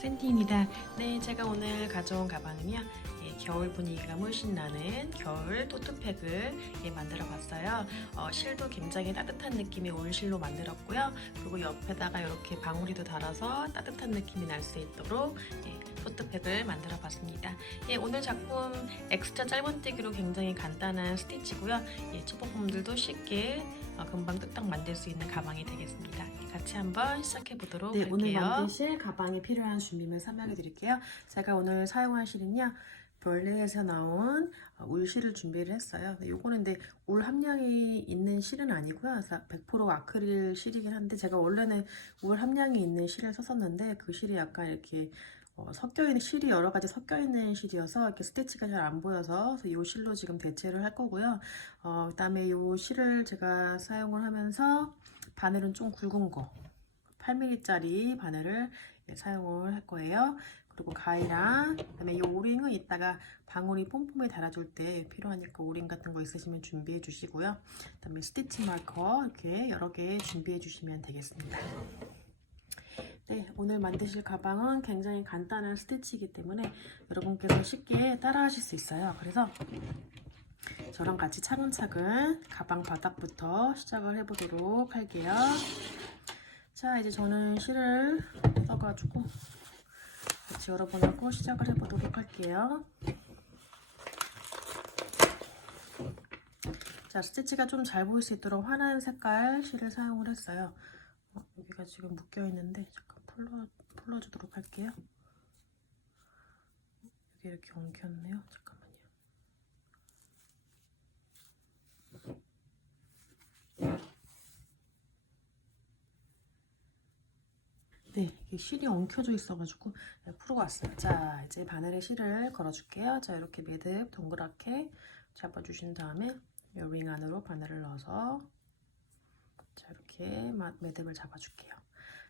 센티입니다. 네, 제가 오늘 가져온 가방은요. 겨울 분위기가 물씬 나는 겨울 토트팩을 만들어 봤어요. 실도 굉장히 따뜻한 느낌의 올실로 만들었고요. 그리고 옆에다가 이렇게 방울이도 달아서 따뜻한 느낌이 날 수 있도록 토트팩을 만들어 봤습니다. 오늘 작품 엑스트라 짧은뜨기로 굉장히 간단한 스티치고요. 초보분들도 쉽게 금방 뚝딱 만들 수 있는 가방이 되겠습니다. 같이 한번 시작해 보도록 할게요. 오늘 만드실 가방에 필요한 준비물 설명해 드릴게요. 제가 오늘 사용할 실은요. 벌레에서 나온 울실을 준비를 했어요. 요거는 근데 울 함량이 있는 실은 아니고요. 100% 아크릴 실이긴 한데 제가 원래는 울 함량이 있는 실을 썼었는데 그 실이 약간 이렇게 섞여있는 실이 여러 가지 섞여있는 실이어서 이렇게 스티치가 잘 안 보여서 이 실로 지금 대체를 할 거고요. 그다음에 이 실을 제가 사용을 하면서 바늘은 좀 굵은 거 8mm짜리 바늘을 사용을 할 거예요. 그리고 가위랑 그다음에 이 오링은 이따가 방울이 폼폼에 달아줄 때 필요하니까 오링 같은 거 있으시면 준비해 주시고요. 그다음에 스티치 마커 이렇게 여러 개 준비해 주시면 되겠습니다. 네, 오늘 만드실 가방은 굉장히 간단한 스티치이기 때문에 여러분께서 쉽게 따라 하실 수 있어요. 그래서 저랑 같이 차근차근 가방 바닥부터 시작을 해보도록 할게요. 자, 이제 저는 실을 써가지고 같이 여러분하고 시작을 해보도록 할게요. 자, 스티치가 좀 잘 보일 수 있도록 환한 색깔 실을 사용을 했어요. 여기가 지금 묶여 있는데 잠깐 풀어주도록 할게요. 여기 이렇게 엉켰네요. 잠깐만요. 네, 이게 실이 엉켜져 있어가지고 풀고 왔어요. 자, 이제 바늘에 실을 걸어줄게요. 자, 이렇게 매듭 동그랗게 잡아주신 다음에 이 링 안으로 바늘을 넣어서 자, 이렇게 매듭을 잡아줄게요.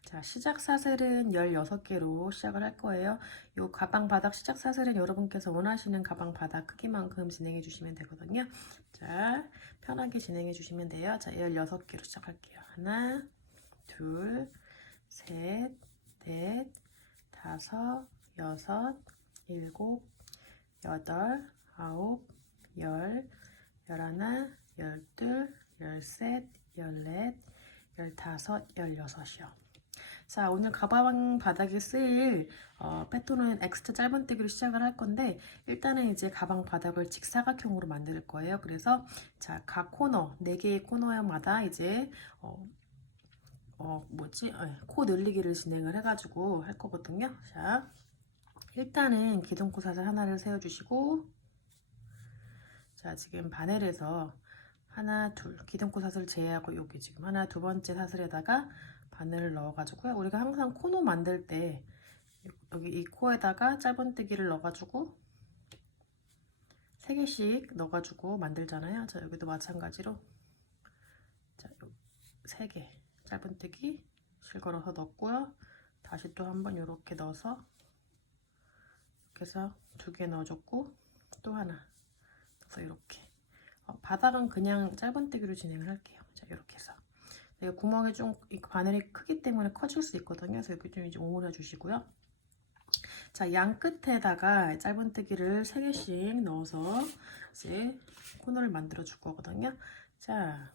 자, 시작 사슬은 16개로 시작을 할 거예요. 이 가방 바닥 시작 사슬은 여러분께서 원하시는 가방 바닥 크기만큼 진행해 주시면 되거든요. 자, 편하게 진행해 주시면 돼요. 자, 16개로 시작할게요. 하나, 둘, 셋, 넷, 다섯, 여섯, 일곱, 여덟, 아홉, 열, 열하나, 열둘, 열셋, 열넷, 열다섯, 열여섯이요. 자, 오늘 가방 바닥에 쓰일 패턴은 엑스트라 짧은뜨기로 시작을 할 건데 일단은 이제 가방 바닥을 직사각형으로 만들 거예요. 그래서 자, 각 코너, 4개의 코너마다 이제 코 늘리기를 진행을 해가지고 할 거거든요. 자, 일단은 기둥코 사슬 하나를 세워주시고 자, 지금 바늘에서 하나, 둘, 기둥코 사슬 제외하고 여기 지금 하나, 두 번째 사슬에다가 바늘을 넣어가지고요. 우리가 항상 코너 만들 때 여기 이 코에다가 짧은뜨기를 넣어가지고 3개씩 넣어가지고 만들잖아요. 자, 여기도 마찬가지로 자, 3개 짧은뜨기 실 걸어서 넣었고요. 다시 또 한번 이렇게 넣어서 이렇게 해서 2개 넣어줬고 또 하나 넣어서 이렇게 바닥은 그냥 짧은뜨기로 진행을 할게요. 자, 이렇게 해서 구멍이 좀 바늘이 크기 때문에 커질 수 있거든요. 그래서 여기 좀 이제 오므려 주시고요. 자, 양 끝에다가 짧은뜨기를 3개씩 넣어서 이제 코너를 만들어 줄 거거든요. 자,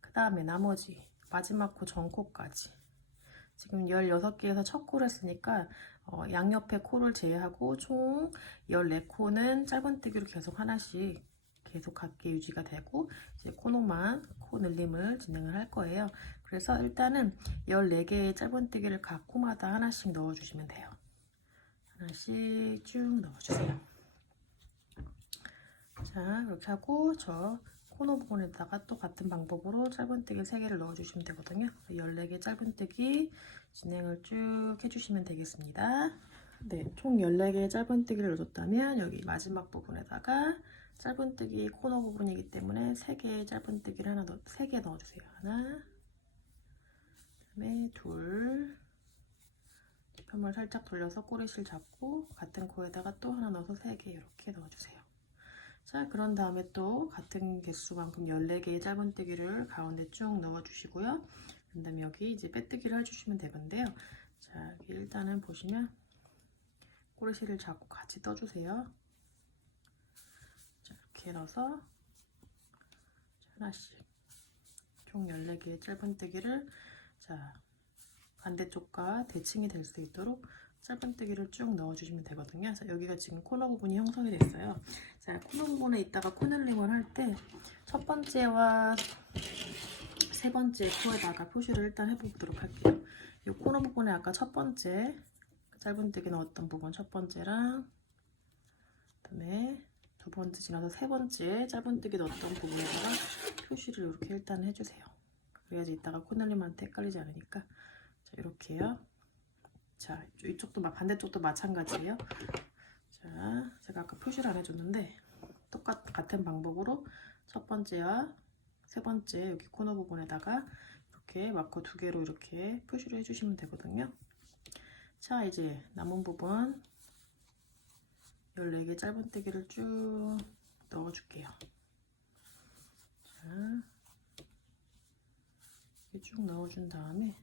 그 다음에 나머지 마지막 코 전코까지 지금 16개에서 첫 코를 했으니까 양옆에 코를 제외하고 총 14코는 짧은뜨기로 계속 하나씩 계속 같게 유지가 되고 이제 코너만 코 늘림을 진행을 할 거예요. 그래서 일단은 14개의 짧은뜨기를 각 코마다 하나씩 넣어주시면 돼요. 하나씩 쭉 넣어주세요. 자, 이렇게 하고 저 코너 부분에다가 또 같은 방법으로 짧은뜨기 3개를 넣어주시면 되거든요. 14개 짧은뜨기 진행을 쭉 해주시면 되겠습니다. 네, 총 14개의 짧은뜨기를 넣어줬다면 여기 마지막 부분에다가 짧은뜨기 코너 부분이기 때문에 3개의 짧은뜨기를 3개 넣어주세요. 하나, 그다음에 둘, 편을 살짝 돌려서 꼬리실 잡고 같은 코에다가 또 하나 넣어서 3개 이렇게 넣어주세요. 자, 그런 다음에 또 같은 개수만큼 14개의 짧은뜨기를 가운데 쭉 넣어주시고요. 그 다음에 여기 이제 빼뜨기를 해주시면 되는데요. 자, 여기 일단은 보시면 꼬리실을 잡고 같이 떠주세요. 자, 이렇게 넣어서 하나씩 총 14개의 짧은뜨기를 자 반대쪽과 대칭이 될 수 있도록 짧은뜨기를 쭉 넣어주시면 되거든요. 자, 여기가 지금 코너 부분이 형성이 됐어요. 자, 코너 부분에 있다가 코넬링을 할 때 첫 번째와 세 번째 코에다가 표시를 일단 해보도록 할게요. 이 코너 부분에 아까 첫 번째 짧은뜨기 넣었던 부분 첫 번째랑 그다음에 두 번째 지나서 세 번째 짧은뜨기 넣었던 부분에다가 표시를 이렇게 일단 해주세요. 그래야지 이따가 코넬님한테 헷갈리지 않으니까. 자, 이렇게요. 자, 이쪽도 반대쪽도 마찬가지예요. 자, 제가 아까 표시를 안 해줬는데 같은 방법으로 첫 번째와 세 번째 여기 코너 부분에다가 이렇게 마커 2개로 이렇게 표시를 해주시면 되거든요. 자, 이제 남은 부분 14개 짧은뜨기를 쭉 넣어줄게요. 자, 이렇게 쭉 넣어준 다음에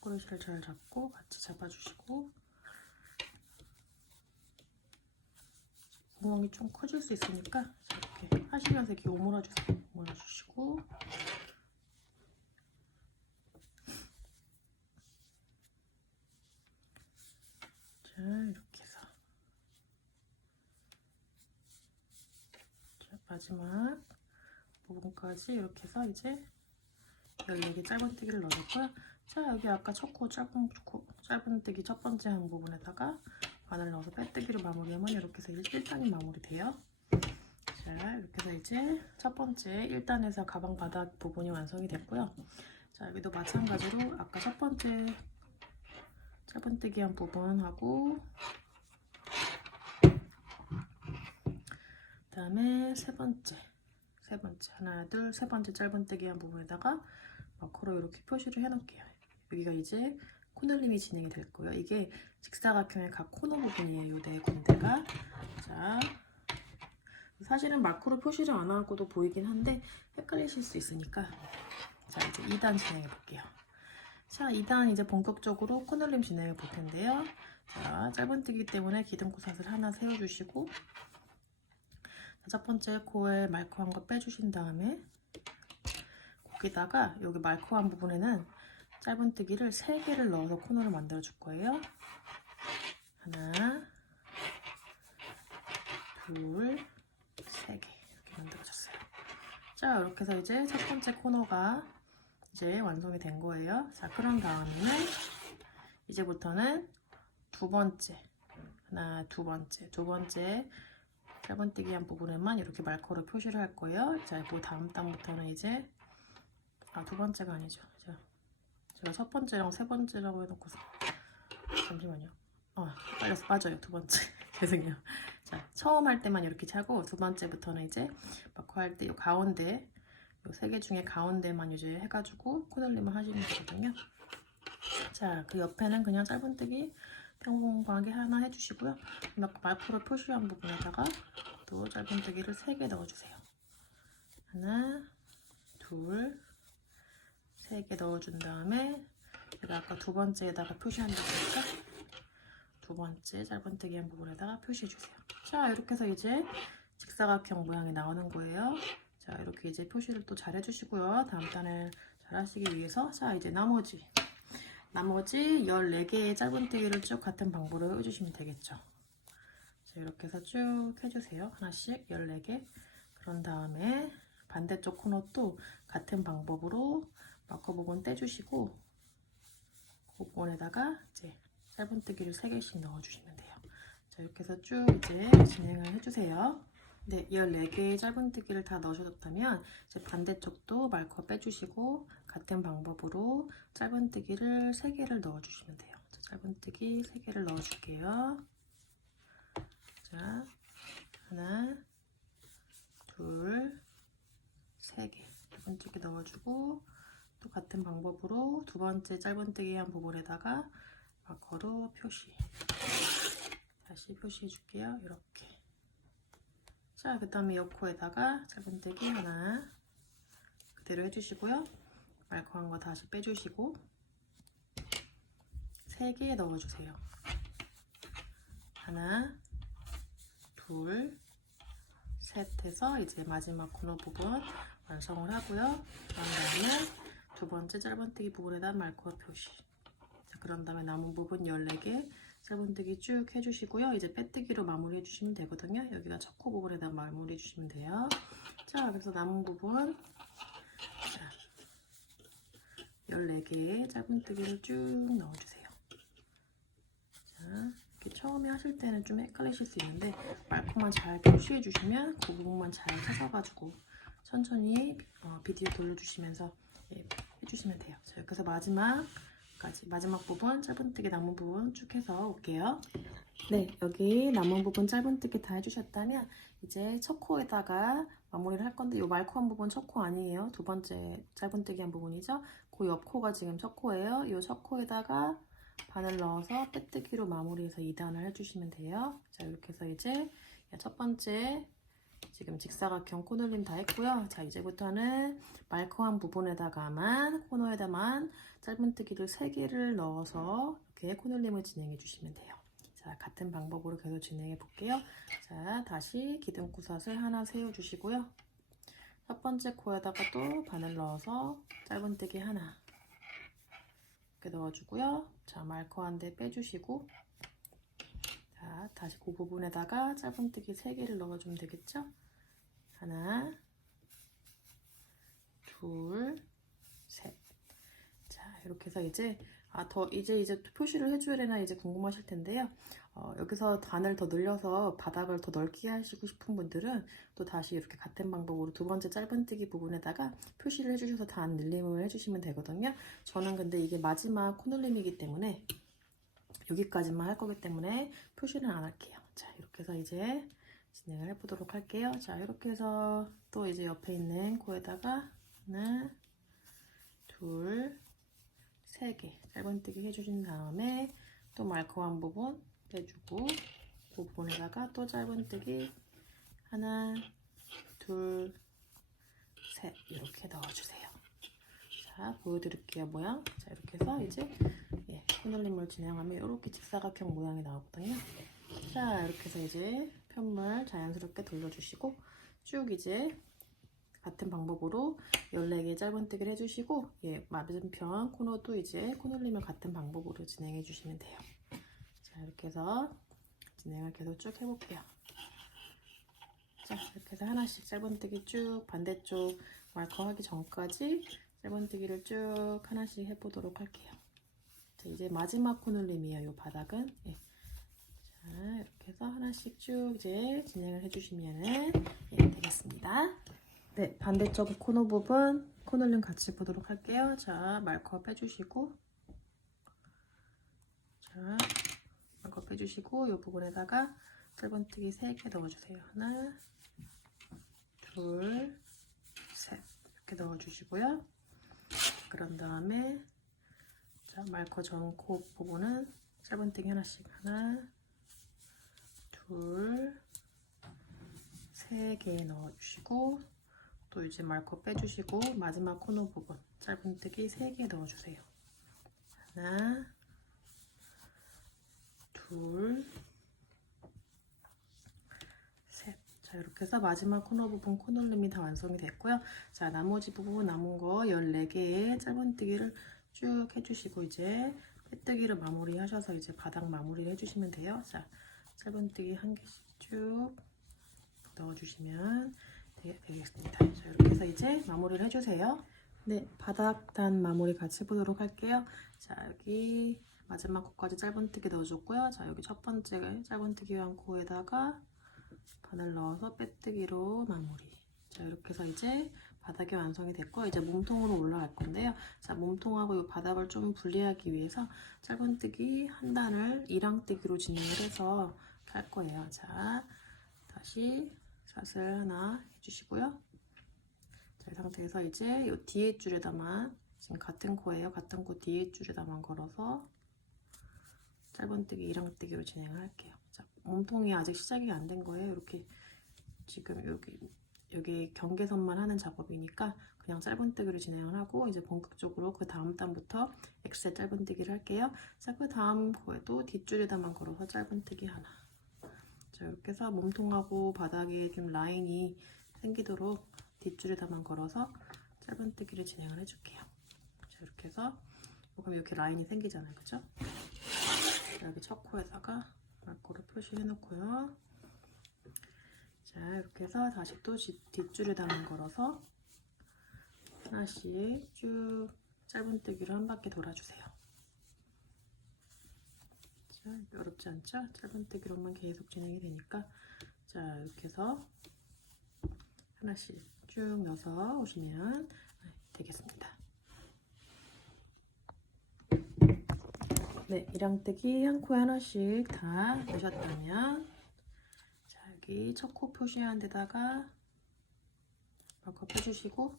꼬리실을 잘 잡고 같이 잡아주시고 구멍이 좀 커질 수 있으니까 이렇게 하시면서 이렇게 오므려주세요. 오므려주시고 자, 이렇게 해서 자, 마지막 부분까지 이렇게 해서 이제 14개 짧은뜨기를 넣어줬고요. 자, 여기 아까 첫 코 짧은뜨기 첫 번째 한 부분에다가 바늘 넣어서 빼뜨기로 마무리하면 이렇게 해서 1단이 마무리돼요. 자, 이렇게 해서 이제 첫 번째 1단에서 가방 바닥 부분이 완성이 됐고요. 자, 여기도 마찬가지로 아까 첫 번째 짧은뜨기 한 부분하고 그 다음에 세 번째 하나 둘 세 번째 짧은뜨기 한 부분에다가 마커로 이렇게 표시를 해놓을게요. 여기가 이제 코넬링이 진행이 될 거예요. 이게 직사각형의 각 코너 부분이에요. 이 네 군데가. 자, 사실은 마크로 표시를 안 하고도 보이긴 한데 헷갈리실 수 있으니까 자, 이제 2단 진행해 볼게요. 자, 2단 이제 본격적으로 코넬링 진행해 볼 텐데요. 자, 짧은뜨기 때문에 기둥코삿을 하나 세워주시고 첫 번째 코에 말코한 거 빼주신 다음에 거기다가 여기 말코한 부분에는 짧은뜨기를 3개를 넣어서 코너를 만들어 줄 거예요. 하나, 둘, 3개 이렇게 만들어졌어요. 자, 이렇게 해서 이제 첫 번째 코너가 이제 완성이 된 거예요. 자, 그런 다음에는 이제부터는 두 번째 두 번째 짧은뜨기 한 부분에만 이렇게 말커로 표시를 할 거예요. 자, 그 다음 단부터는 이제 두 번째가 아니죠. 제가 첫 번째랑 세 번째라고 해놓고서 잠시만요. 빨렸어. 맞아요. 두 번째. 죄송해요. 자, 처음 할 때만 이렇게 차고 두 번째부터는 이제 마커 할 때 이 가운데 이 3개 중에 가운데만 이제 해가지고 코넬링을 하시면 되거든요. 자, 그 옆에는 그냥 짧은뜨기 평범하게 하나 해주시고요. 마커로 표시한 부분에다가 또 짧은뜨기를 3개 넣어주세요. 하나, 둘, 3개 넣어준 다음에 제가 아까 두 번째에다가 표시한 부분이니까 두 번째 짧은뜨기 한 부분에다가 표시해주세요. 자, 이렇게 해서 이제 직사각형 모양이 나오는 거예요. 자, 이렇게 이제 표시를 또 잘 해주시고요. 다음 단을 잘 하시기 위해서 자, 이제 나머지 14개의 짧은뜨기를 쭉 같은 방법으로 해주시면 되겠죠. 자, 이렇게 해서 쭉 해주세요. 하나씩 14개. 그런 다음에 반대쪽 코너도 같은 방법으로 마커 부분 떼주시고 그 부분에다가 이제 짧은뜨기를 3개씩 넣어주시면 돼요. 자, 이렇게 해서 쭉 이제 진행을 해주세요. 네, 14개의 짧은뜨기를 다 넣으셨다면 이제 반대쪽도 마커 빼주시고 같은 방법으로 짧은뜨기를 3개를 넣어주시면 돼요. 자, 짧은뜨기 3개를 넣어줄게요. 자, 하나, 둘, 3개 짧은뜨기 넣어주고 또 같은 방법으로 두 번째 짧은뜨기 한 부분에다가 마커로 다시 표시해 줄게요. 이렇게. 자, 그 다음에 옆코에다가 짧은뜨기 하나 그대로 해주시고요. 말코한 거 다시 빼주시고 3개 넣어주세요. 하나, 둘, 셋 해서 이제 마지막 코너 부분 완성을 하고요. 그런 다음에 두 번째 짧은뜨기 부분에다 말코 표시. 자, 그런 다음에 남은 부분 14개 짧은뜨기 쭉 해주시고요. 이제 빼뜨기로 마무리 해주시면 되거든요. 여기가 첫 코 부분에다 마무리 해주시면 돼요. 자, 그래서 남은 부분 14개의 짧은뜨기를 쭉 넣어주세요. 자, 이렇게 처음에 하실 때는 좀 헷갈리실 수 있는데 말코만 잘 표시해 주시면 그 부분만 잘 찾아가지고 천천히 비디오 돌려주시면서 해주시면 돼요. 자, 여기서 마지막 부분 짧은뜨기 남은 부분 쭉 해서 올게요. 네, 여기 남은 부분 짧은뜨기 다 해주셨다면 이제 첫 코에다가 마무리를 할 건데 이 말코한 부분 첫 코 아니에요. 두 번째 짧은뜨기 한 부분이죠. 그 옆 코가 지금 첫 코예요. 이 첫 코에다가 바늘 넣어서 빼뜨기로 마무리해서 2단을 해주시면 돼요. 자, 이렇게 해서 이제 첫 번째 지금 직사각형 코늘림 다 했고요. 자, 이제부터는 말코한 부분에다가만 코너에다만 짧은뜨기를 3개를 넣어서 이렇게 코늘림을 진행해 주시면 돼요. 자, 같은 방법으로 계속 진행해 볼게요. 자, 다시 기둥구섯을 하나 세워 주시고요. 첫 번째 코에다가 또 바늘 넣어서 짧은뜨기 하나 이렇게 넣어주고요. 자, 말코 한 대 빼주시고, 자, 다시 그 부분에다가 짧은뜨기 3개를 넣어주면 되겠죠? 하나, 둘, 셋. 자, 이렇게 해서 이제 이제 표시를 해줘야 되나 이제 궁금하실 텐데요. 여기서 단을 더 늘려서 바닥을 더 넓게 하시고 싶은 분들은 또 다시 이렇게 같은 방법으로 두 번째 짧은뜨기 부분에다가 표시를 해주셔서 단 늘림을 해주시면 되거든요. 저는 근데 이게 마지막 코늘림이기 때문에 여기까지만 할 거기 때문에 표시는 안 할게요. 자, 이렇게 해서 이제 진행을 해보도록 할게요. 자, 이렇게 해서 또 이제 옆에 있는 코에다가 하나, 둘, 3개 짧은뜨기 해주신 다음에 또 말코한 부분 빼주고 그 부분에다가 또 짧은뜨기 하나, 둘, 셋 이렇게 넣어주세요. 자, 보여드릴게요. 모양. 자, 이렇게 해서 이제 코늘림을 진행하면 이렇게 직사각형 모양이 나오거든요. 자, 이렇게 해서 이제 편물 자연스럽게 돌려주시고 쭉 이제 같은 방법으로 14개 짧은뜨기를 해주시고 맞은편 코너도 이제 코늘림을 같은 방법으로 진행해 주시면 돼요. 자, 이렇게 해서 진행을 계속 쭉 해볼게요. 자, 이렇게 해서 하나씩 짧은뜨기 쭉 반대쪽 마커 하기 전까지 짧은뜨기를 쭉 하나씩 해보도록 할게요. 자, 이제 마지막 코늘림이에요. 이 바닥은. 자, 이렇게 해서 하나씩 쭉 이제 진행을 해주시면 되겠습니다. 네, 반대쪽 코너 부분 코늘림 같이 보도록 할게요. 자, 말커 빼주시고, 자, 말커 빼주시고 이 부분에다가 짧은뜨기 3개 넣어주세요. 하나, 둘, 셋 이렇게 넣어주시고요. 그런 다음에 자, 말커 전 코 부분은 짧은뜨기 하나씩 하나, 둘, 3개 넣어주시고 또 이제 말커 빼주시고 마지막 코너 부분 짧은뜨기 3개 넣어주세요. 하나, 둘, 셋. 자, 이렇게 해서 마지막 코너 부분 코늘림이 다 완성이 됐고요. 자, 나머지 부분 남은 거 14개의 짧은뜨기를 쭉 해주시고 이제 빼뜨기를 마무리 하셔서 이제 바닥 마무리를 해주시면 돼요. 자, 짧은뜨기 한 개씩 쭉 넣어주시면 되겠습니다. 자, 이렇게 해서 이제 마무리를 해주세요. 네, 바닥단 마무리 같이 보도록 할게요. 자, 여기 마지막 코까지 짧은뜨기 넣어줬고요. 자, 여기 첫 번째 짧은뜨기 한 코에다가 바늘 넣어서 빼뜨기로 마무리. 자, 이렇게 해서 이제 바닥이 완성이 됐고 이제 몸통으로 올라갈 건데요. 자, 몸통하고 이 바닥을 좀 분리하기 위해서 짧은뜨기 한 단을 이랑뜨기로 진행을 해서 할 거예요. 자, 다시 샷을 하나 해주시고요. 자, 이 상태에서 이제 이 뒤에 줄에다만 지금 같은 코예요. 같은 코 뒤에 줄에다만 걸어서 짧은뜨기 이랑뜨기로 진행을 할게요. 자, 몸통이 아직 시작이 안 된 거예요. 이렇게 지금 여기 경계선만 하는 작업이니까 그냥 짧은뜨기를 진행을 하고 이제 본격적으로 그 다음 단부터 X자 짧은뜨기를 할게요. 자, 그 다음 코에도 뒷줄에다만 걸어서 짧은뜨기 하나. 자, 이렇게 해서 몸통하고 바닥에 좀 라인이 생기도록 뒷줄에다만 걸어서 짧은뜨기를 진행을 해줄게요. 자, 이렇게 해서 그럼 이렇게 라인이 생기잖아요, 그죠? 자, 여기 첫 코에다가 마커로 표시해 놓고요. 자, 이렇게 해서 다시 또 뒷줄에다만 걸어서 하나씩 쭉 짧은뜨기로 한 바퀴 돌아주세요. 자, 어렵지 않죠? 짧은뜨기로만 계속 진행이 되니까. 자, 이렇게 해서 하나씩 쭉 넣어서 오시면 되겠습니다. 네, 이랑뜨기 한 코에 하나씩 다 넣으셨다면, 자, 여기 첫 코 표시한 데다가 마커 펴주시고,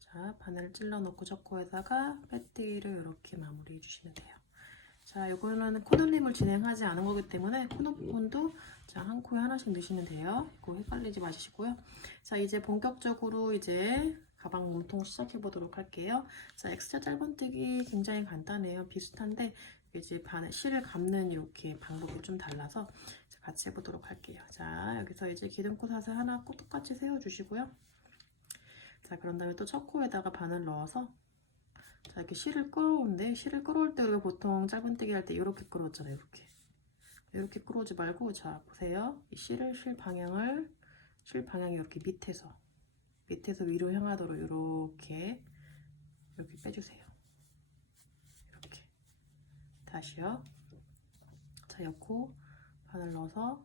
자, 바늘을 찔러 놓고 첫 코에다가 빼뜨기를 이렇게 마무리해 주시면 돼요. 자, 이거는 코돌림을 진행하지 않은 거기 때문에 코너 부분도 자, 한 코에 하나씩 넣으시면 돼요. 이거 헷갈리지 마시고요. 자, 이제 본격적으로 이제 가방 몸통 시작해 보도록 할게요. 자, X자 짧은뜨기 굉장히 간단해요. 비슷한데 이제 실을 감는 이렇게 방법이 좀 달라서 같이 해보도록 할게요. 자, 여기서 이제 기둥코 사슬 하나 꼭 똑같이 세워주시고요. 자, 그런 다음에 또 첫 코에다가 바늘 넣어서 자, 이렇게 실을 끌어오는데 실을 끌어올 때 우리가 보통 짧은뜨기 할 때 이렇게 끌어오잖아요. 이렇게 끌어오지 말고 자, 보세요. 이 실 방향이 이렇게 밑에서 위로 향하도록 이렇게 빼주세요. 이렇게 다시요. 자, 옆코 바늘 넣어서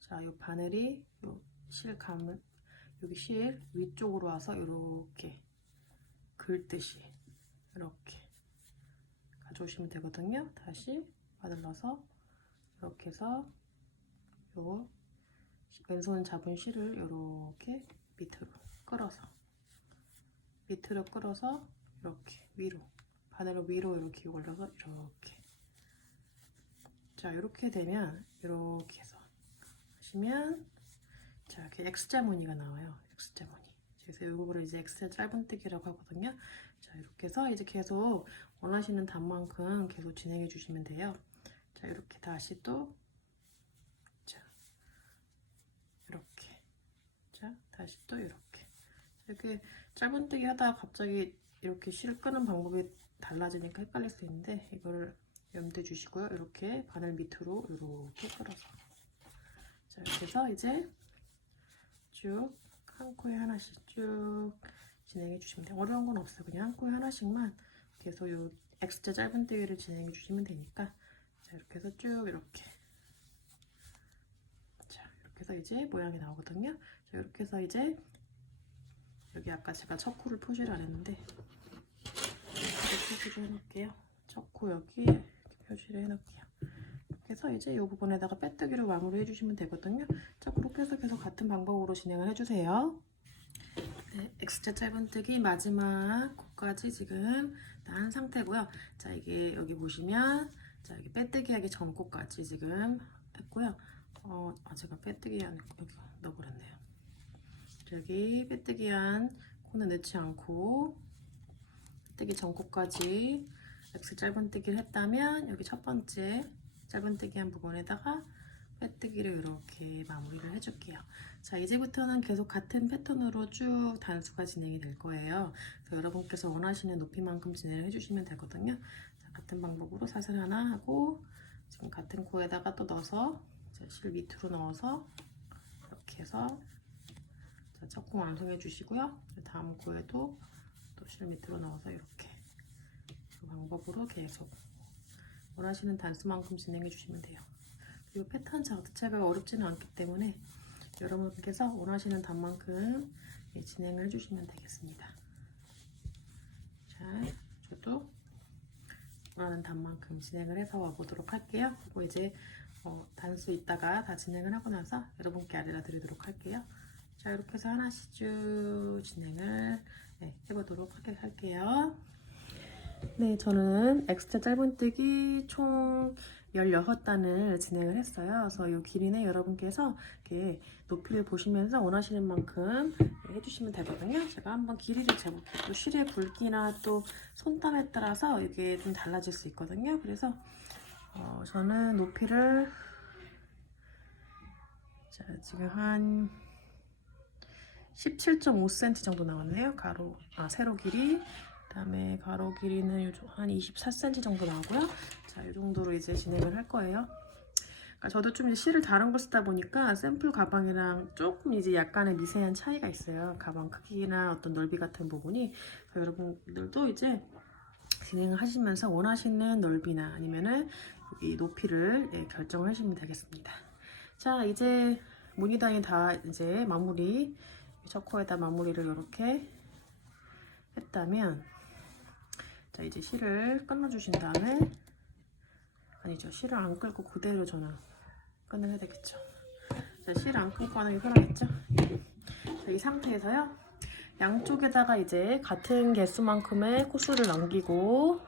자, 이 바늘이 여기 실 위쪽으로 와서 이렇게 긁듯이 이렇게 가져오시면 되거든요. 다시 바늘 넣어서 이렇게 해서 요 왼손 잡은 실을 이렇게 밑으로 끌어서 이렇게 위로 바늘을 위로 이렇게 올려서 이렇게 자, 이렇게 되면 이렇게 해서 하시면 자, 이렇게 X자 무늬가 나와요. X자 무늬. 그래서 이거를 이제 X자 짧은뜨기라고 하거든요. 자, 이렇게 해서 이제 계속 원하시는 단만큼 계속 진행해 주시면 돼요. 자, 이렇게 다시 또 자, 이렇게 자, 다시 또 이렇게 짧은뜨기 하다가 갑자기 이렇게 실을 끄는 방법이 달라지니까 헷갈릴 수 있는데 이거를 염두에 주시고요. 이렇게 바늘 밑으로 이렇게 끌어서 자, 이렇게 해서 이제 쭉 한 코에 하나씩 쭉 진행해 주시면 돼요. 어려운 건 없어요. 그냥 한 코에 하나씩만 계속 요 X자 짧은뜨기를 진행해 주시면 되니까 자, 이렇게 해서 쭉 이렇게 자, 이렇게 해서 이제 모양이 나오거든요. 자, 이렇게 해서 이제 여기 아까 제가 첫 코를 표시를 안 했는데 이렇게 표시를 해놓을게요. 첫 코 여기 이렇게 표시를 해놓을게요. 이렇게 해서 이제 이 부분에다가 빼뜨기로 마무리 해주시면 되거든요. 자, 그렇게 해서 계속 같은 방법으로 진행을 해주세요. 네, X자 짧은뜨기 마지막 코까지 지금 난 상태고요. 자, 이게 여기 보시면 자, 여기 빼뜨기 하기 전 코까지 지금 했고요. 제가 빼뜨기 한 여기 넣어버렸네요. 여기 빼뜨기 한 코는 넣지 않고 빼뜨기 전 코까지 X 짧은뜨기를 했다면 여기 첫 번째 짧은뜨기 한 부분에다가 빼뜨기를 이렇게 마무리를 해줄게요. 자, 이제부터는 계속 같은 패턴으로 쭉 단수가 진행이 될 거예요. 그래서 여러분께서 원하시는 높이만큼 진행을 해주시면 되거든요. 자, 같은 방법으로 사슬 하나 하고 지금 같은 코에다가 또 넣어서 자, 실 밑으로 넣어서 이렇게 해서 자, 첫 코 완성해 주시고요. 다음 코에도 또 실 밑으로 넣어서 이렇게 그 방법으로 계속 원하시는 단수만큼 진행해 주시면 돼요. 그리고 패턴 자체가 어렵지는 않기 때문에 여러분께서 원하시는 단만큼 진행을 해주시면 되겠습니다. 자, 저도 원하는 단만큼 진행을 해서 와보도록 할게요. 그리고 이제 단수 있다가 다 진행을 하고 나서 여러분께 알려드리도록 할게요. 자, 이렇게 해서 하나씩 쭉 진행을 해보도록 할게요. 네, 저는 X자 짧은뜨기 총 16단을 진행을 했어요. 그래서 이 길이는 여러분께서 이렇게 높이를 보시면서 원하시는 만큼 해주시면 되거든요. 제가 한번 길이를 재볼게요. 또 실의 굵기나 또 손땀에 따라서 이게 좀 달라질 수 있거든요. 그래서 저는 높이를 자, 지금 한 17.5cm 정도 나왔네요. 세로 길이. 그다음에 가로 길이는 한 24cm 정도 나오고요. 자, 이 정도로 이제 진행을 할 거예요. 그러니까 저도 좀 이제 실을 다른 걸 쓰다 보니까 샘플 가방이랑 조금 이제 약간의 미세한 차이가 있어요. 가방 크기나 어떤 넓이 같은 부분이. 여러분들도 이제 진행을 하시면서 원하시는 넓이나 아니면은 이 높이를 결정을 하시면 되겠습니다. 자, 이제 무늬단이 다 이제 마무리, 셔커에다 마무리를 이렇게 했다면, 자, 이제 실을 끊어주신 다음에, 아니죠, 실을 안 끌고 그대로 저는 끈을 해야 되겠죠. 자, 실을 안 끊고 하는 게 편하겠죠. 자, 이 상태에서요, 양쪽에다가 이제 같은 개수만큼의 코스를 남기고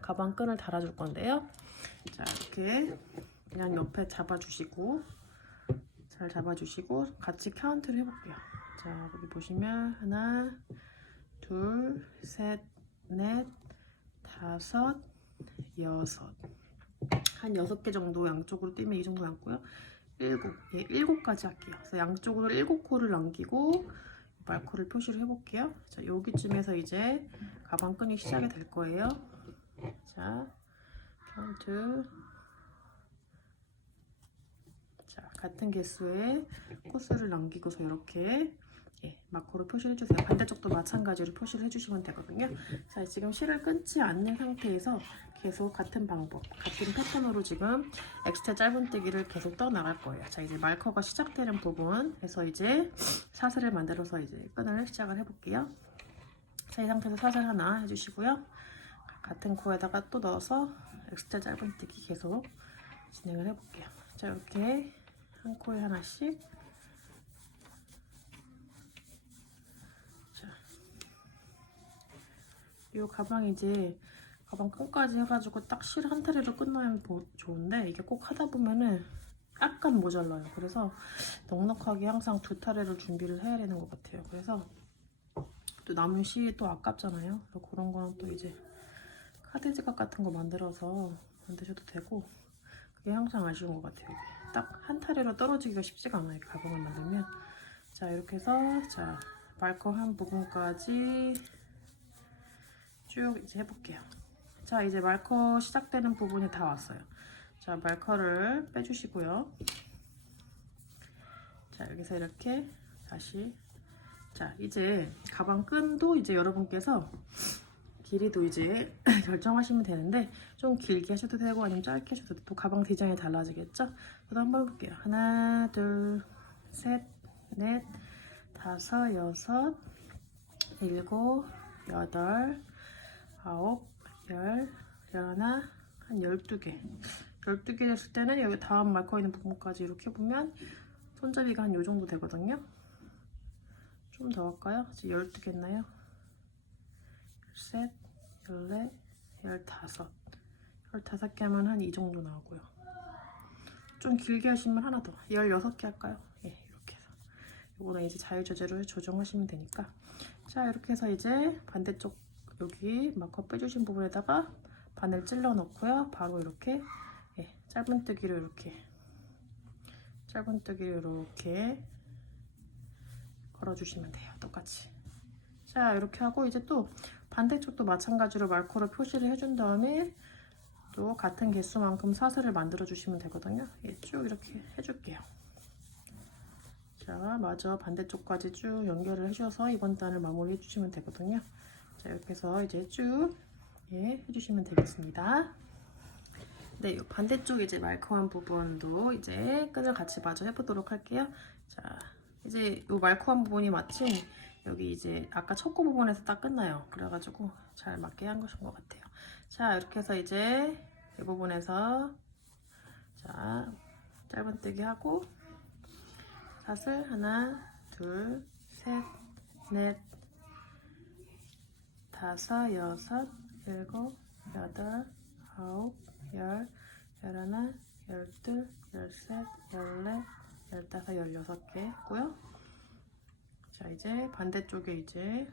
가방 끈을 달아줄 건데요. 자, 이렇게 그냥 옆에 잡아주시고 잘 잡아주시고 같이 카운트를 해볼게요. 자, 여기 보시면 하나, 둘, 셋, 넷, 다섯, 여섯. 한 6개 정도 양쪽으로 뛰면 이 정도 남고요. 7까지 할게요. 그래서 양쪽으로 7코를 남기고 말코를 표시를 해볼게요. 자, 여기쯤에서 이제 가방 끈이 시작이 될 거예요. 자, 카운트. 자, 같은 개수의 코스를 남기고서 이렇게 마커로 표시를 해주세요. 반대쪽도 마찬가지로 표시를 해주시면 되거든요. 자, 지금 실을 끊지 않는 상태에서 계속 같은 방법, 같은 패턴으로 지금 엑스테 짧은뜨기를 계속 떠나갈 거예요. 자, 이제 마커가 시작되는 부분에서 이제 사슬을 만들어서 이제 끈을 시작을 해볼게요. 자, 이 상태에서 사슬 하나 해주시고요. 같은 코에다가 또 넣어서 엑스테 짧은뜨기 계속 진행을 해볼게요. 자, 이렇게 한 코에 하나씩. 자, 이 가방이 이제 가방 끈까지 해가지고 딱 실 한 타리로 끝나면 좋은데 이게 꼭 하다 보면은 약간 모자라요. 그래서 넉넉하게 항상 2타리를 준비를 해야 되는 것 같아요. 그래서 또 남은 실이 또 아깝잖아요. 그래서 그런 거는 또 이제 카드 지갑 같은 거 만들어서 만드셔도 되고 그게 항상 아쉬운 것 같아요. 딱 한 타리로 떨어지기가 쉽지가 않아요. 가방을 만들면. 자, 이렇게 해서 자, 말커 한 부분까지 쭉 이제 해볼게요. 자, 이제 말커 시작되는 부분이 다 왔어요. 자, 말커를 빼주시고요. 자, 여기서 이렇게 다시. 자, 이제 가방 끈도 이제 여러분께서 길이도 이제 결정하시면 되는데 좀 길게 하셔도 되고 아니면 짧게 하셔도 되고 또 가방 디자인이 달라지겠죠? 저도 한번 해볼게요. 하나, 둘, 셋, 넷, 다섯, 여섯, 일곱, 여덟, 아홉, 열, 열하나, 한 12개. 12개 됐을 때는 여기 다음 마커 있는 부분까지 이렇게 보면 손잡이가 한 요 정도 되거든요. 좀 더 할까요? 지금 12개 했나요? 13, 14, 15. 15개 하면 한 이 정도 나오고요. 좀 길게 하시면 하나 더. 16개 할까요? 예, 이렇게 해서. 이거는 이제 자유자재로 조정하시면 되니까. 자, 이렇게 해서 이제 반대쪽 여기 마커 빼주신 부분에다가 바늘 찔러 넣고요. 바로 이렇게 짧은뜨기로 이렇게 걸어주시면 돼요. 똑같이. 자, 이렇게 하고 이제 또 반대쪽도 마찬가지로 말코를 표시를 해준 다음에 또 같은 개수만큼 사슬을 만들어 주시면 되거든요. 쭉 이렇게 해줄게요. 자, 마저 반대쪽까지 쭉 연결을 해주셔서 이번 단을 마무리 해주시면 되거든요. 자, 이렇게 해서 이제 쭉 해주시면 되겠습니다. 네, 이 반대쪽 이제 말커한 부분도 이제 끈을 같이 마저 해보도록 할게요. 자, 이제 이 말커한 부분이 마침 여기 이제 아까 첫 코 부분에서 딱 끝나요. 그래가지고 잘 맞게 한 것인 것 같아요. 자, 이렇게 해서 이제 이 부분에서 자, 짧은뜨기 하고 사슬 하나, 둘, 셋, 넷, 다섯, 여섯, 일곱, 여덟, 아홉, 열, 열하나, 열둘, 열셋, 열넷, 열다섯, 16개 했고요. 자, 이제 반대쪽에 이제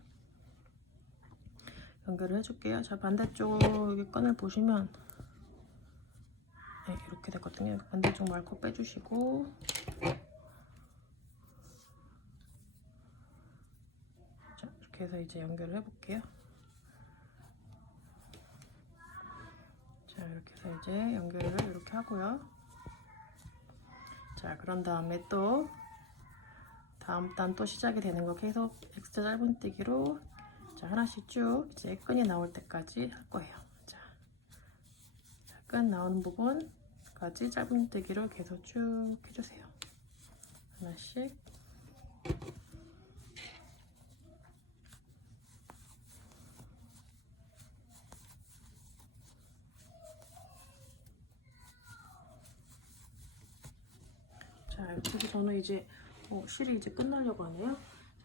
연결을 해줄게요. 자, 반대쪽 여기 끈을 보시면 네, 이렇게 됐거든요. 반대쪽 말코 빼주시고 자, 이렇게 해서 이제 연결을 해볼게요. 자, 이렇게 해서 이제 연결을 이렇게 하고요. 자, 그런 다음에 또 다음 단 또 시작이 되는 거 계속 X자 짧은뜨기로 자, 하나씩 쭉 이제 끈이 나올 때까지 할 거예요. 자, 끈 나오는 부분까지 짧은뜨기로 계속 쭉 해주세요. 하나씩. 자, 이렇게 해서 저는 이제 실이 이제 끝나려고 하네요.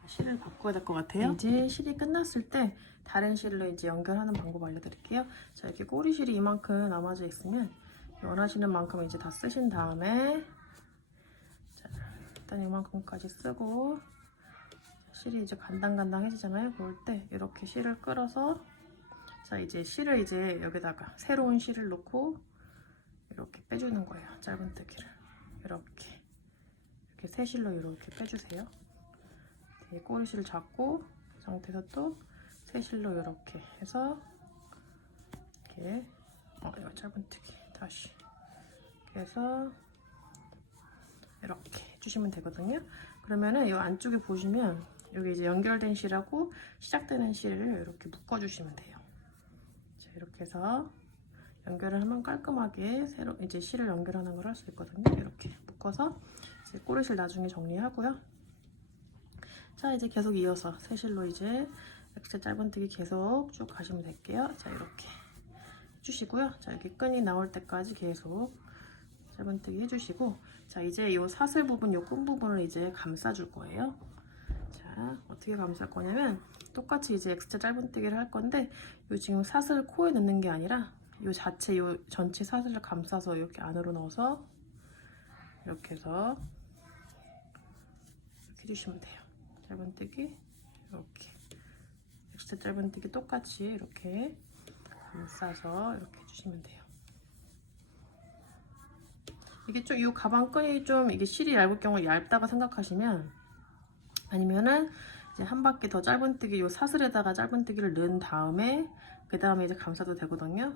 자, 실을 바꿔야 될 것 같아요. 이제 실이 끝났을 때 다른 실로 이제 연결하는 방법 알려드릴게요. 자, 이렇게 꼬리실이 이만큼 남아져 있으면 원하시는 만큼 이제 다 쓰신 다음에 자, 일단 이만큼까지 쓰고 실이 이제 간당간당해지잖아요. 그럴 때 이렇게 실을 끌어서 자, 이제 실을 이제 여기다가 새로운 실을 놓고 이렇게 빼주는 거예요. 짧은뜨기를 이렇게 새 실로 이렇게 빼주세요. 꼬리실을 잡고 그 상태에서 또 새 실로 이렇게 해서 이렇게 이거 짧은뜨기 다시 이렇게 해서 이렇게 해주시면 되거든요. 그러면은 이 안쪽에 보시면 여기 이제 연결된 실하고 시작되는 실을 이렇게 묶어주시면 돼요. 자, 이렇게 해서 연결을 하면 깔끔하게 새로 이제 실을 연결하는 걸 할 수 있거든요. 이렇게 묶어서 이제 꼬리실 나중에 정리하고요. 자, 이제 계속 이어서 새 실로 이제 X자 짧은뜨기 계속 쭉 가시면 될게요. 자, 이렇게 해주시고요. 자, 여기 끈이 나올 때까지 계속 짧은뜨기 해주시고 자, 이제 이 사슬 부분, 이 끈 부분을 이제 감싸줄 거예요. 자, 어떻게 감쌀 거냐면 똑같이 이제 X자 짧은뜨기를 할 건데 요 지금 사슬 코에 넣는 게 아니라 요 자체 요 전체 사슬을 감싸서 이렇게 안으로 넣어서 이렇게 해서 이렇게 해주시면 돼요. 짧은뜨기 이렇게 X자 짧은뜨기 똑같이 이렇게 감싸서 이렇게 해주시면 돼요. 이게 좀 이 가방 끈이 좀 이게 실이 얇을 경우에 얇다고 생각하시면 아니면은 이제 한 바퀴 더 짧은뜨기 요 사슬에다가 짧은뜨기를 넣은 다음에 그 다음에 이제 감싸도 되거든요.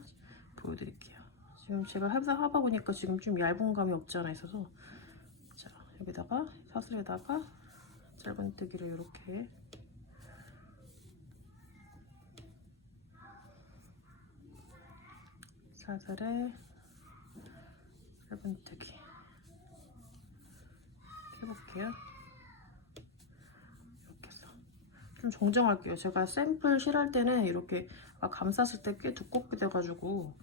보여드릴게요. 지금 제가 하다 보니까 지금 좀 얇은 감이 없지 않아 있어서 자, 여기다가 사슬에다가 짧은뜨기를 이렇게 사슬에 짧은뜨기 해볼게요. 이렇게 해서 좀 정정할게요. 제가 샘플 실할 때는 이렇게 감쌌을 때 꽤 두껍게 돼가지고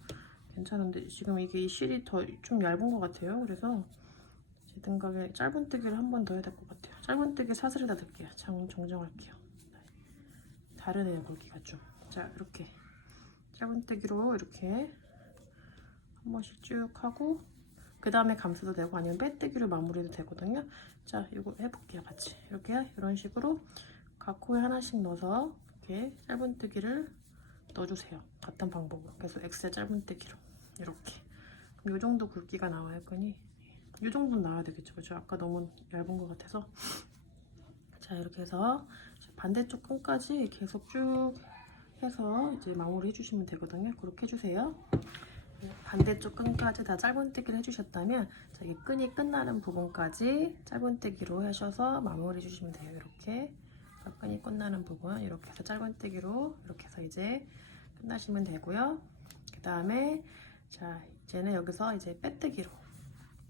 괜찮은데 지금 이게 이 실이 더 좀 얇은 것 같아요. 그래서 제 생각에 짧은뜨기를 한 번 더 해야 될 것 같아요. 짧은뜨기 사슬에다 넣을게요. 정정할게요. 다르네요, 굵기가 좀. 자, 이렇게 짧은뜨기로 이렇게 한 번씩 쭉 하고 그 다음에 감싸도 되고 아니면 빼뜨기로 마무리도 되거든요. 자, 이거 해볼게요. 같이 이렇게 이런 식으로 각 코에 하나씩 넣어서 이렇게 짧은뜨기를 넣어주세요. 같은 방법으로 계속 X자 짧은뜨기로 이렇게. 그럼 이 정도 굵기가 나와요. 끈이 이 정도는 나와야 되겠죠. 그죠? 아까 너무 얇은 것 같아서. 자, 이렇게 해서 반대쪽 끈까지 계속 쭉 해서 이제 마무리 해주시면 되거든요. 그렇게 해주세요. 반대쪽 끈까지 다 짧은뜨기를 해주셨다면 자, 이 끈이 끝나는 부분까지 짧은뜨기로 하셔서 마무리 해주시면 돼요. 이렇게 끈이 끝나는 부분 이렇게 해서 짧은뜨기로 이렇게 해서 이제 끝나시면 되고요. 그 다음에 자, 이제는 여기서 이제 빼뜨기로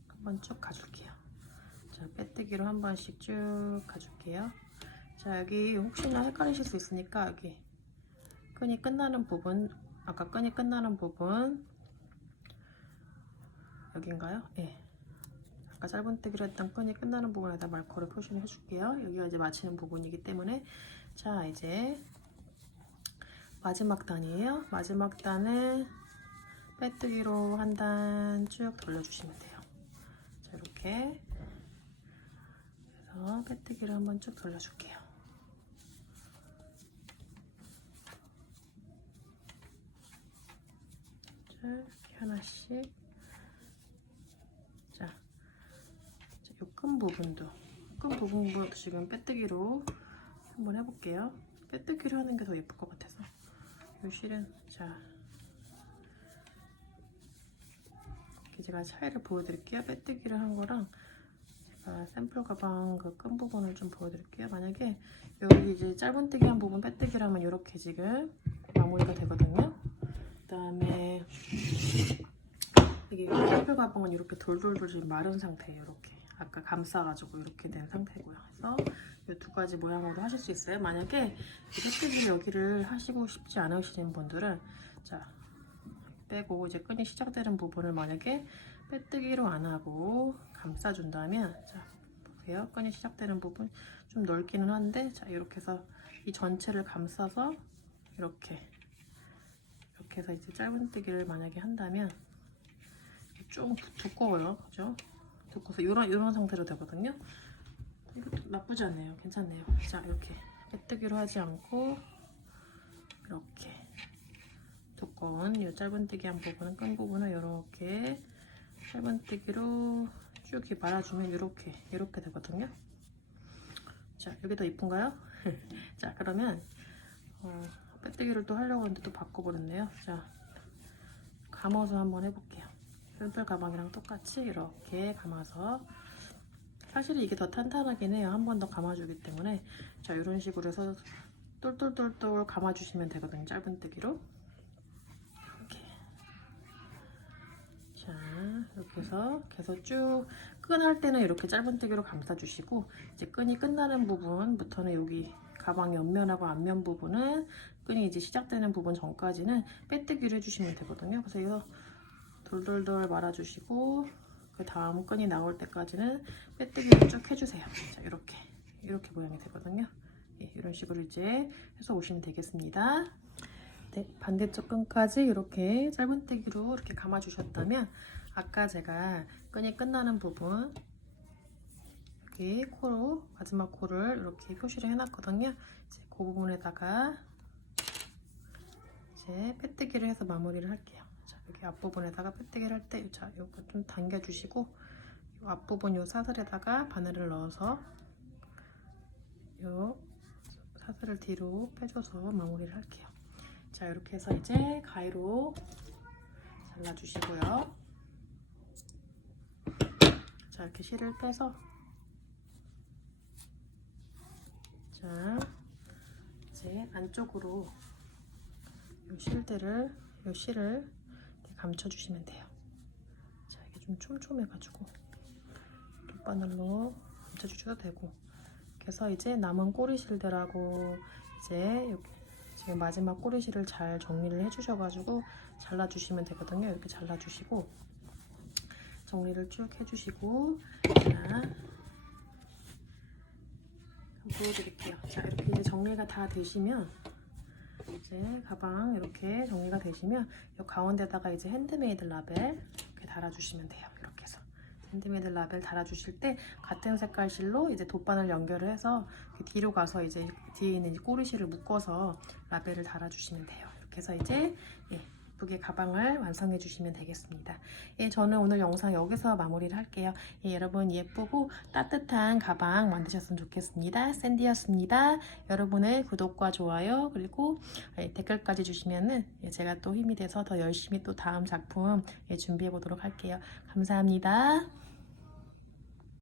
한번 쭉 가줄게요. 자, 빼뜨기로 한 번씩 쭉 가줄게요. 자, 여기 혹시나 헷갈리실 수 있으니까 여기 끈이 끝나는 부분 아까 끈이 끝나는 부분 여긴가요? 네. 아까 짧은뜨기로 했던 끈이 끝나는 부분에다 마커를 표시를 해줄게요. 여기가 이제 마치는 부분이기 때문에 자, 이제 마지막 단이에요. 마지막 단은 빼뜨기로 한 단 쭉 돌려주시면 돼요. 자, 이렇게 그래서 빼뜨기를 한번 쭉 돌려줄게요. 자, 이렇게 하나씩. 자, 이 끈 부분도 지금 빼뜨기로 한번 해볼게요. 빼뜨기로 하는 게 더 예쁠 것 같아서. 이 실은 자, 이렇게 제가 차이를 보여드릴게요. 빼뜨기를 한 거랑 제가 샘플 가방 그 끈 부분을 좀 보여드릴게요. 만약에 여기 이제 짧은뜨기 한 부분 빼뜨기를 하면 이렇게 지금 마무리가 되거든요. 그다음에 이게 샘플 가방은 이렇게 돌돌돌 지금 마른 상태예요. 이렇게 아까 감싸가지고 이렇게 된 상태고요. 그래서 이 두 가지 모양으로 하실 수 있어요. 만약에 이 빼뜨기를 여기를 하시고 싶지 않으시는 분들은 자, 빼고 이제 끈이 시작되는 부분을 만약에 빼뜨기로 안 하고 감싸준다면 자, 보세요. 끈이 시작되는 부분 좀 넓기는 한데 자, 이렇게 해서 이 전체를 감싸서 이렇게 해서 이제 짧은뜨기를 만약에 한다면 좀 두꺼워요. 그죠? 두꺼워서 이런 상태로 되거든요. 이것도 나쁘지 않네요. 괜찮네요. 자, 이렇게 빼뜨기로 하지 않고 이렇게 두꺼운 이 짧은뜨기 한 부분은 끈 부분을 이렇게 짧은뜨기로 쭉 이렇게 말아주면 이렇게 되거든요. 자, 여기 더 이쁜가요? 자, 그러면 빼뜨기를 또 하려고 하는데 또 바꿔버렸네요. 자, 감아서 한번 해볼게요. 샘플 가방이랑 똑같이 이렇게 감아서 사실 이게 더 탄탄하긴 해요. 한 번 더 감아주기 때문에 자, 이런 식으로 해서 똘똘똘똘 감아주시면 되거든요. 짧은뜨기로 이렇게. 자, 이렇게 해서 계속 쭉 끈 할 때는 이렇게 짧은뜨기로 감싸주시고 이제 끈이 끝나는 부분부터는 여기 가방 옆면하고 앞면 부분은 끈이 이제 시작되는 부분 전까지는 빼뜨기를 해주시면 되거든요. 그래서 이거 돌돌돌 말아주시고 그 다음 끈이 나올 때까지는 빼뜨기를 쭉 해주세요. 자, 이렇게 모양이 되거든요. 예, 이런 식으로 이제 해서 오시면 되겠습니다. 네, 반대쪽 끈까지 이렇게 짧은뜨기로 이렇게 감아주셨다면 아까 제가 끈이 끝나는 부분 여기 코로 마지막 코를 이렇게 표시를 해놨거든요. 이제 그 부분에다가 이제 빼뜨기를 해서 마무리를 할게요. 자, 여기 앞부분에다가 빼뜨기를 할 때 자, 이거 좀 당겨주시고 이 앞부분 요 사슬에다가 바늘을 넣어서 요 사슬을 뒤로 빼줘서 마무리를 할게요. 자, 이렇게 해서 이제 가위로 잘라주시고요. 자, 이렇게 실을 빼서 자, 이제 안쪽으로 요 실을 이렇게 감춰주시면 돼요. 자, 이게 좀 촘촘해가지고 돗바늘로 감춰주셔도 되고 그래서 이제 남은 꼬리실들하고 이제 여기 지금 마지막 꼬리실을 잘 정리를 해주셔가지고 잘라주시면 되거든요. 이렇게 잘라주시고 정리를 쭉 해주시고 자, 보여드릴게요. 자, 이렇게 이제 정리가 다 되시면 이제 가방 이렇게 정리가 되시면 이 가운데다가 이제 핸드메이드 라벨 이렇게 달아주시면 돼요. 이렇게 해서 핸드메이드 라벨 달아주실 때 같은 색깔 실로 이제 돗바늘 연결을 해서 뒤로 가서 이제 뒤에 있는 꼬리실을 묶어서 라벨을 달아주시면 돼요. 이렇게 해서 이제 예쁘게 가방을 완성해 주시면 되겠습니다. 예, 저는 오늘 영상 여기서 마무리를 할게요. 예, 여러분 예쁘고 따뜻한 가방 만드셨으면 좋겠습니다. 샌디였습니다. 여러분의 구독과 좋아요 그리고 댓글까지 주시면은 제가 또 힘이 돼서 더 열심히 또 다음 작품 준비해 보도록 할게요. 감사합니다.